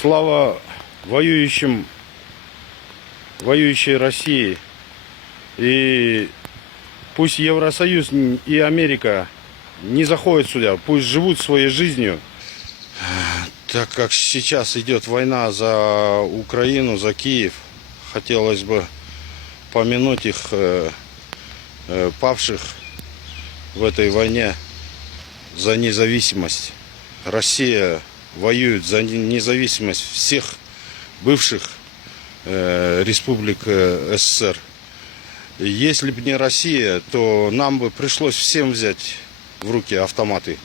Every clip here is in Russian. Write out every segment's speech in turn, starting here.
Слава воюющей России. И пусть Евросоюз и Америка не заходят сюда, пусть живут своей жизнью. Так как сейчас идет война за Украину, за Киев, хотелось бы помянуть их павших в этой войне за независимость. Россия воюет за независимость всех бывших республик СССР. Если бы не Россия, то нам бы пришлось всем взять в руки автоматы.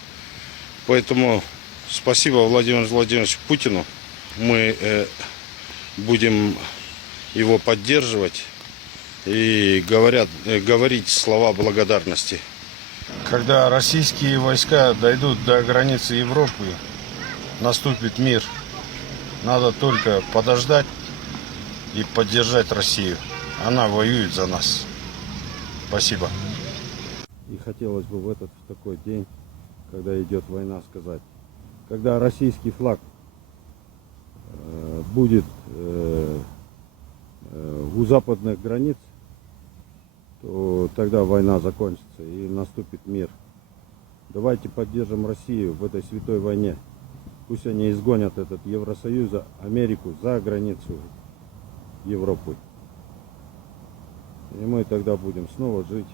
Поэтому спасибо Владимиру Владимировичу Путину. Мы будем его поддерживать и говорить слова благодарности. Когда российские войска дойдут до границы Европы, наступит мир. Надо только подождать и поддержать Россию. Она воюет за нас. Спасибо. И хотелось бы в такой день, когда идет война, сказать, когда российский флаг будет у западных границ, то тогда война закончится и наступит мир. Давайте поддержим Россию в этой святой войне. Пусть они изгонят этот Евросоюз, Америку за границу Европы. И мы тогда будем снова жить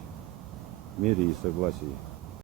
в мире и согласии.